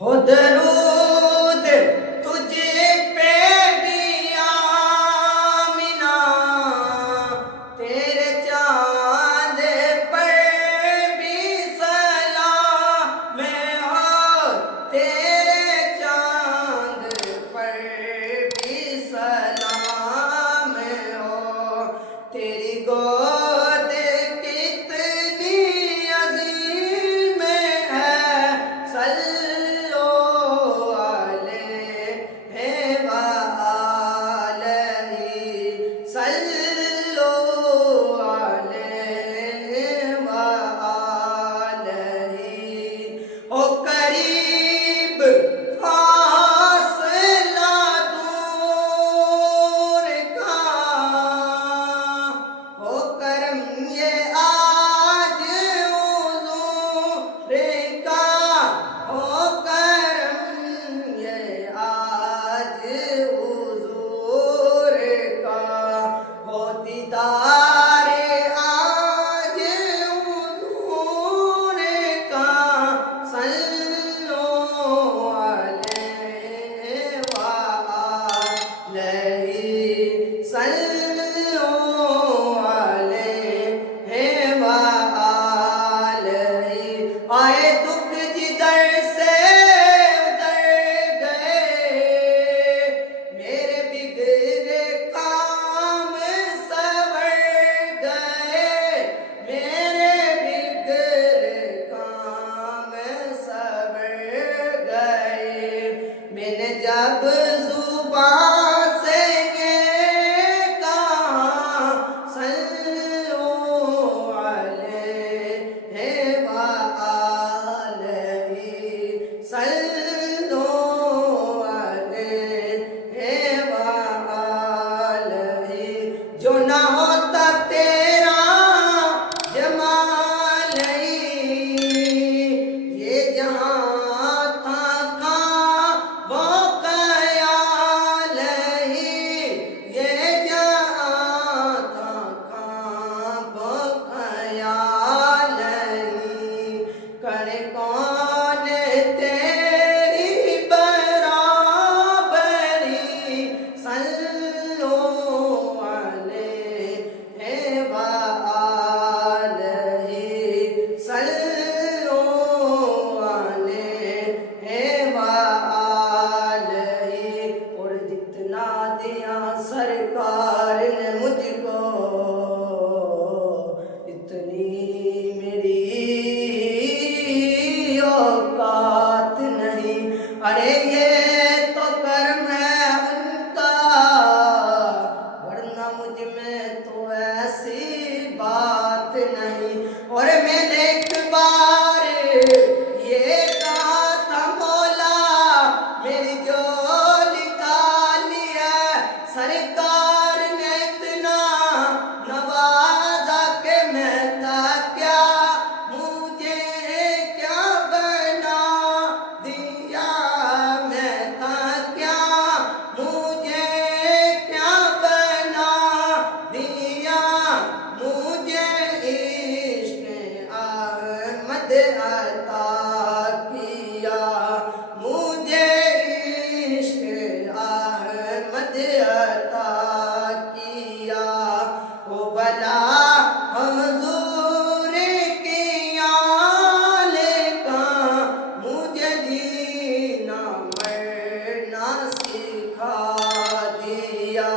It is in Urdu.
ہو درود تجھے پہ دیا منا، تیرے چاند پر بھی سلام ہو، تیرے چاند پر بھی سلام ہو، تیری گود کتنی عظیم ہے، قریب فاصلہ دور کا، ہو کرم یہ آج حضور کا، ہو کرم یہ آج حضور کا، ہو دیدار آج حضور کا، آئے دکھ جدھر سے ادھر گئے، میرے بگڑے کام سنور گئے، میرے بگڑے کام سنور گئے، میں نے جب زبان سے یہ کہا صلو علیہ صلو علیہ وآلہ، جو نہ ہوتا تیرا جمال یہ جہاں تھا کہاں وہ خیال یہ جہاں تھا کہاں وہ خیال کرے کون تیری برابری، صلو علیہ وآلہ صلو علیہ وآلہ، اور جتنا دیا سرکار نے مجھ کو اتنی میری اوقات نہیں، ارے یہ تو کرم ہے ان کا، ورنہ مجھ میں تو ایسی بات نہیں، اور میں نے ایک بار یہ کہا تھا مولا میری جھولی خالی ہے، سرکار نے اتنا نوازا کہ میں تھا کیا، مجھے کیا بنا دیا، میں تھا کیا، مجھے کیا بنا دیا، مجھے عشق احمد عطا کیا، مجھے عشق احمد عطا کیا، وہ بلا حضور کی آل کا مجھے جینا مرنا سکھا دیا،